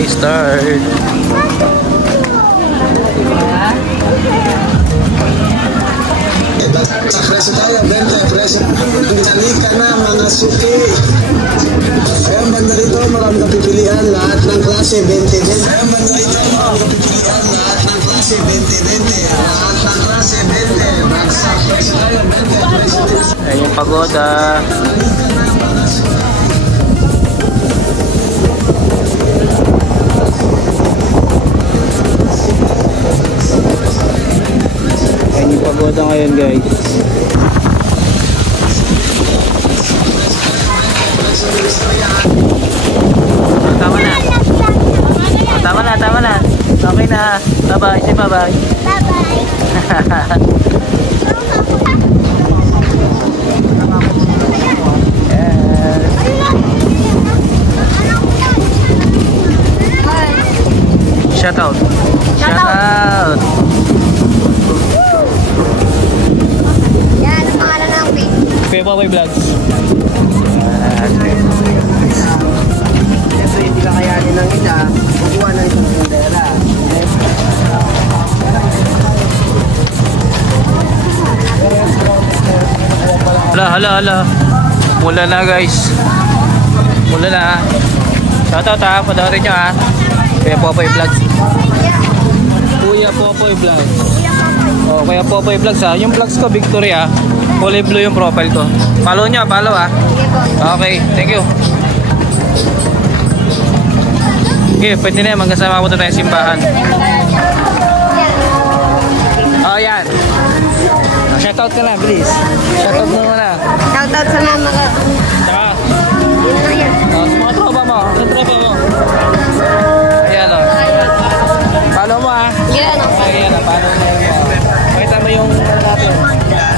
Okay, start. Sa preso tayo, 20 preso. Halika na mga suki. Ayun, banda rito, marami na pipilian. Lahat ng klase, 20-20. Ayun, banda rito, marami na pipilian. Lahat ng klase, 20-20. Lahat ng klase, 20. Sa preso tayo, 20 preso. Ayun yung pagoda. Ayun yung pagoda ngayon, guys. Tama na. Tama na, tama na. Okay na. Bye-bye. Say bye-bye. Bye-bye. Shout out. Shout out. Yan, ang pangalan ng page. Kuya Popoy Vlogs. Siyempre, hindi ka kayanin ng isa. Kukuha ng isang sandera. Hala. Mula na, guys. Mula na. Shout out ha. Panoorin nyo ha. Kuya Popoy Vlogs. Kuya Popoy Vlogs. Oh, Kuya Popoy Vlogs ha. Yung vlogs ko, Victory ha. Kulay blue yung profile ko. Follow nyo, follow ha. Okay, thank you. Okay, pwede na yan. Magkasama po tayo sa simbahan. Oh, yan. Shoutout ka na, please. Shoutout mo muna. Shoutout sa mga Saka, yun lang yan. sa mga tropa mo. Sa tropa mo. Ayan o. Follow mo ha. Yan o. Ayan o, follow mo. Pakita mo yung natin.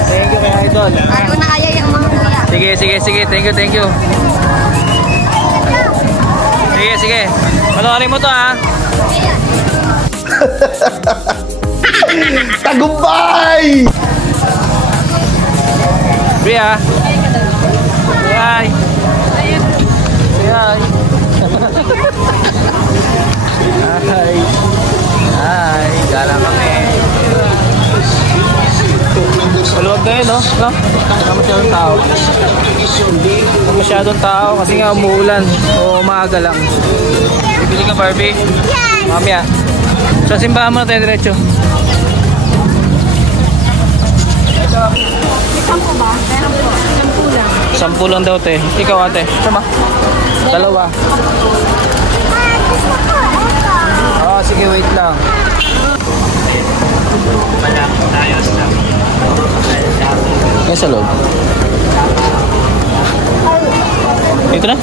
Thank you mga idol. Ayaw na kaya yung mga kuya. Sige. Thank you. Sige. Panoorin mo to ha. Tagumpay! Bria. Bye. Hi. Gala kami. Maluwag kayo, no? Wala masyadong tao kasi nga umuulan o maaga lang. Bibili ka, Barbie? Yes! Mamaya. Sa simbahan mo na tayo diretso. Sampo ba? Meron po. 10 lang. 10 lang daw, te. Ikaw, ate. Sama? 2. Oh, sige, wait lang. Ay, sa loob. Ito na?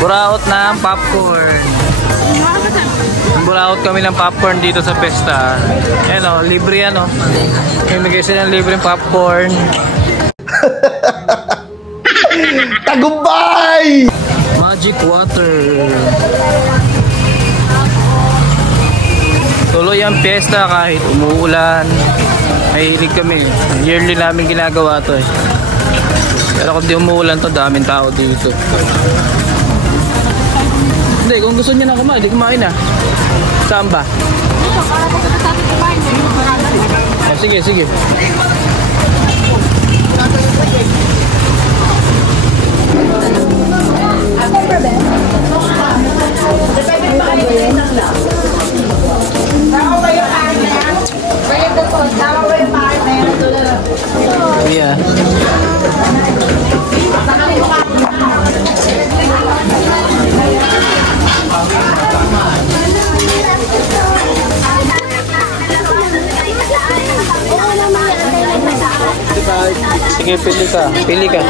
Buraot ng popcorn. Buraot kami ng popcorn dito sa Pesta. Ayan o, libre yan o. May sila ng libre popcorn. Tagumpay! Magic water. Tuloy ang piyesta kahit umuulan. Mahilig kami. Yearly namin ginagawa to eh. Pero kung di umuulan to, daming tao dito. Hindi, kung gusto niyo na kumain, di kumain na. Saan ba? Oh, sige, sige. Yeah. Sige, pili ka. Pili ka.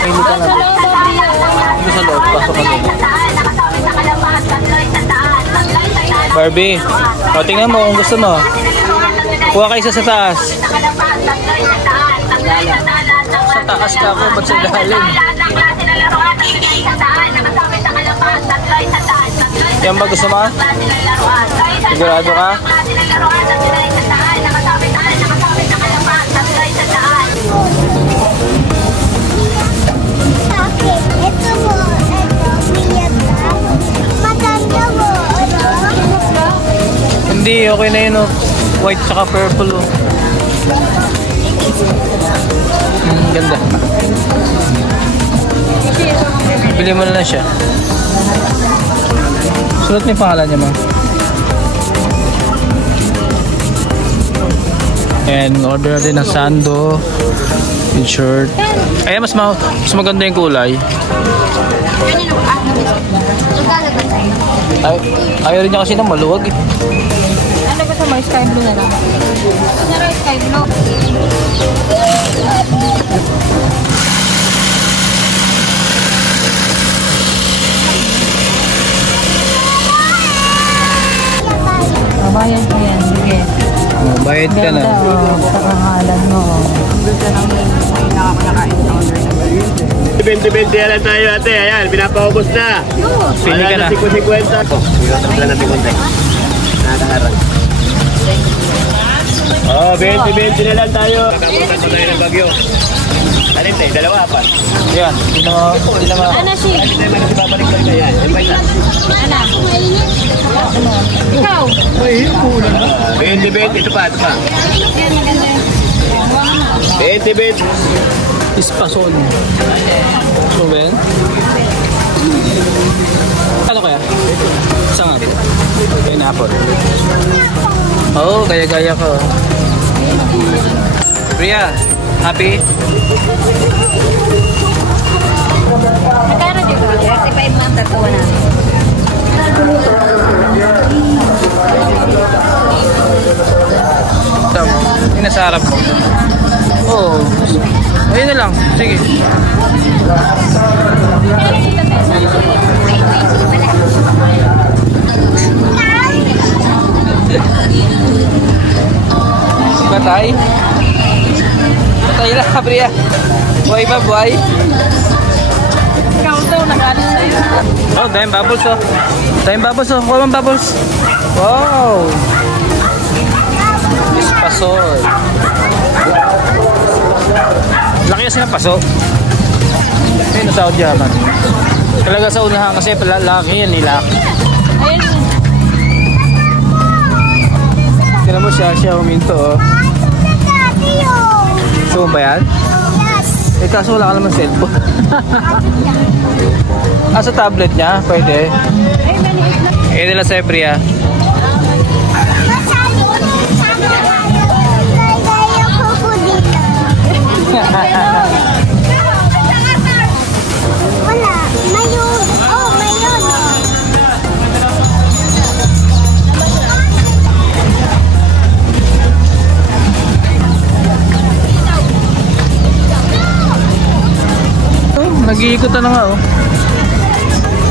Pili ka na. Ito sa loob. Pasok ka doon. Barbie, o tingnan mo kung gusto mo. Kuha ka isa sa taas. Sa taas ka ako, ba't sa ilalim? Yan ba gusto mo? Sigurado ka? Ito mo, biyat na. Maganda mo, Hindi, okay na yun oh. White saka purple oh. Ganda. Bili mo na lang siya. Sulat mo yung pangalan niya, ma'am. And order natin ng sando, yung shirt. Ay, mas maganda yung kulay. Ayaw rin niya kasi ng maluwag eh. Ano ba sa mga sky blue na lang? Ano sky blue? Bayan ko yan, sige. Oh, bayad ka na. Pakangalan mo. Gusto nang nakakain ng order na. 20-20 na lang tayo ate, ayan, pinapaubos na. Pili ka na. 50-50. Wala na 50. Nakakarang. Oh, 20-20 na lang tayo. Kakabutan pa tayo ng bagyo. Alin tayo, dalawa pa. Yan, hindi na Ano si? Alin tayo, magsibabalik pa rin na yan. Ano? Ikaw? 20-20, ito pa. 20-20. Ispason. So, Ben? Ano kaya? Isang nga. Pineapple. Oo, gaya-gaya ko. Priya, happy? Magkano dito? 35 lang tatawa namin. Tama. Yung nasa harap ko. Oo. Ayun na lang. Sige. Batay? Batay lang, Priya. Buhay ba, buhay? Ikaw daw, nag-alis sa'yo. Oh, dahil bubbles oh. Dahil bubbles oh. Kuha mong bubbles. Wow. Espasol. Laki kasi ng paso. Ayun, nasa Saudi Arabia. Talaga sa unahan kasi laki yan nila. Ayun. Tignan mo siya huminto oh. Gusto mo ba yan? Eh kaso wala ka naman cellphone. Sa tablet niya, pwede. Eh nila sa Priya. Wala. Mayroon. Oh, mayroon. Nag-iikot na nga oh.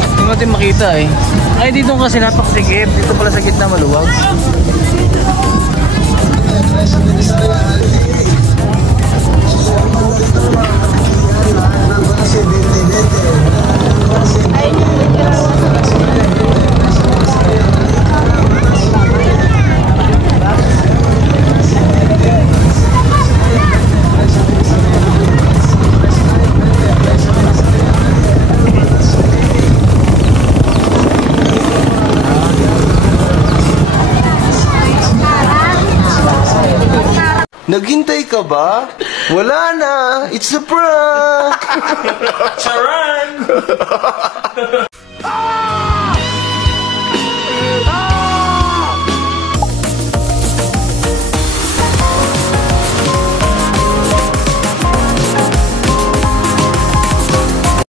Hindi natin makita eh. Ay dito kasi napakasikip. Dito pala sa gitna maluwag. Ay, Naghintay ka ba? Wala na. It's a prank. Charan!